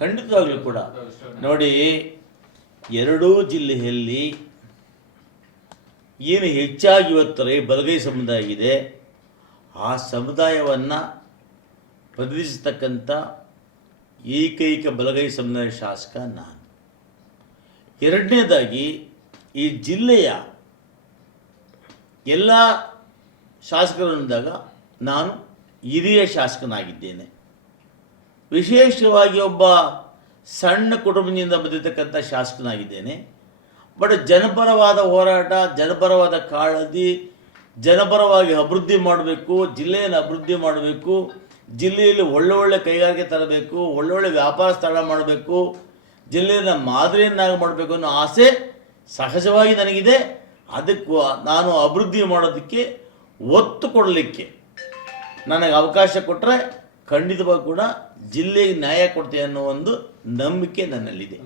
ಖಂಡಿತವಾಗ್ಲೂ ಕೂಡ. ನೋಡಿ ಎರಡೂ ಜಿಲ್ಲೆಯಲ್ಲಿ ಏನು ಹೆಚ್ಚಾಗಿ ಇವತ್ತರ ಬಲಗೈ ಸಮುದಾಯ ಇದೆ ಆ ಸಮುದಾಯವನ್ನು ಪ್ರತಿನಿಧಿಸತಕ್ಕಂಥ ಏಕೈಕ ಬಲಗೈ ಸಮುದಾಯ ಶಾಸಕ ನಾನು. ಎರಡನೇದಾಗಿ ಈ ಜಿಲ್ಲೆಯ ಎಲ್ಲ ಶಾಸಕರೊಂದಾಗ ನಾನು ಹಿರಿಯ ಶಾಸಕನಾಗಿದ್ದೇನೆ. ವಿಶೇಷವಾಗಿ ಒಬ್ಬ ಸಣ್ಣ ಕುಟುಂಬದಿಂದ ಬಂದಿರತಕ್ಕಂಥ ಶಾಸಕನಾಗಿದ್ದೇನೆ. ಬಟ್ ಜನಪರವಾದ ಹೋರಾಟ, ಜನಪರವಾದ ಕಾಳಜಿ, ಜನಪರವಾಗಿ ಅಭಿವೃದ್ಧಿ ಮಾಡಬೇಕು, ಜಿಲ್ಲೆಯನ್ನು ಅಭಿವೃದ್ಧಿ ಮಾಡಬೇಕು, ಜಿಲ್ಲೆಯಲ್ಲಿ ಒಳ್ಳೊಳ್ಳೆ ಕೈಗಾರಿಕೆ ತರಬೇಕು, ಒಳ್ಳೊಳ್ಳೆ ವ್ಯಾಪಾರ ಸ್ಥಳ ಮಾಡಬೇಕು, ಜಿಲ್ಲೆಯನ್ನು ಮಾದರಿಯನ್ನಾಗಿ ಮಾಡಬೇಕು ಅನ್ನೋ ಆಸೆ ಸಹಜವಾಗಿ ನನಗಿದೆ. ಅದಕ್ಕೂ ನಾನು ಅಭಿವೃದ್ಧಿ ಮಾಡೋದಕ್ಕೆ ಒತ್ತು ಕೊಡಲಿಕ್ಕೆ ನನಗೆ ಅವಕಾಶ ಕೊಟ್ಟರೆ ಖಂಡಿತವಾಗಿ ಕೂಡ ಜಿಲ್ಲೆಗೆ ನ್ಯಾಯ ಕೊಡ್ತೇನೆ ಅನ್ನೋ ಒಂದು ನಂಬಿಕೆ ನನ್ನಲ್ಲಿದೆ.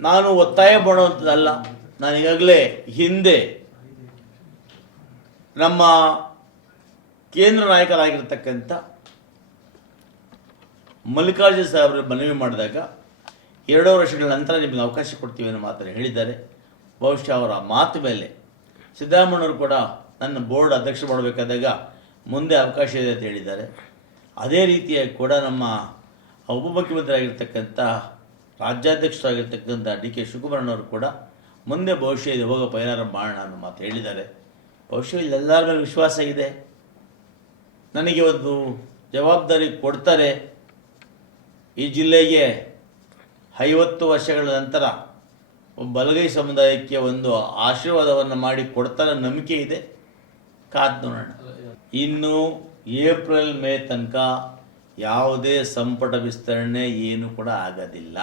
ನಾನು ಒತ್ತಾಯ ಮಾಡುವಂಥದ್ದಲ್ಲ ನಾನು ಈಗಾಗಲೇ ಹಿಂದೆ ನಮ್ಮ ಕೇಂದ್ರ ನಾಯಕರಾಗಿರ್ತಕ್ಕಂಥ ಮಲ್ಲಿಕಾರ್ಜುನ ಸಾಹೇಬರು ಮನವಿ ಮಾಡಿದಾಗ ಎರಡು ವರ್ಷಗಳ ನಂತರ ನಿಮಗೆ ಅವಕಾಶ ಕೊಡ್ತೀವಿ ಅನ್ನೋ ಮಾತನ್ನು ಹೇಳಿದ್ದಾರೆ. ಬಹುಶಃ ಅವರ ಮಾತು ಮೇಲೆ ಸಿದ್ದರಾಮಯ್ಯವರು ಕೂಡ ನನ್ನ ಬೋರ್ಡ್ ಅಧ್ಯಕ್ಷ ಮಾಡಬೇಕಾದಾಗ ಮುಂದೆ ಅವಕಾಶ ಇದೆ ಅಂತ ಹೇಳಿದ್ದಾರೆ. ಅದೇ ರೀತಿಯಾಗಿ ಕೂಡ ನಮ್ಮ ಉಪಮುಖ್ಯಮಂತ್ರಿ ಆಗಿರ್ತಕ್ಕಂಥ ರಾಜ್ಯಾಧ್ಯಕ್ಷರಾಗಿರ್ತಕ್ಕಂಥ ಡಿ ಕೆ ಶಿವಕುಮಾರನವರು ಕೂಡ ಮುಂದೆ ಭವಿಷ್ಯ ಇದೆ ಹೋಗೋ ಪರಿಹಾರ ಮಾಡೋಣ ಅನ್ನೋ ಮಾತು ಹೇಳಿದ್ದಾರೆ. ಬಹುಶಃ ಇಲ್ಲೆಲ್ಲರ ಮೇಲೆ ವಿಶ್ವಾಸ ಇದೆ. ನನಗೆ ಒಂದು ಜವಾಬ್ದಾರಿ ಕೊಡ್ತಾರೆ. ಈ ಜಿಲ್ಲೆಗೆ ಐವತ್ತು ವರ್ಷಗಳ ನಂತರ ಬಲಗೈ ಸಮುದಾಯಕ್ಕೆ ಒಂದು ಆಶೀರ್ವಾದವನ್ನು ಮಾಡಿ ಕೊಡ್ತಾರೆ ನಂಬಿಕೆ ಇದೆ. ಕಾದ್ ನೋಡೋಣ ಇನ್ನು ಏಪ್ರಿಲ್ ಮೇ ತನಕ ಯಾವುದೇ ಸಂಪುಟ ವಿಸ್ತರಣೆ ಏನು ಕೂಡ ಆಗೋದಿಲ್ಲ.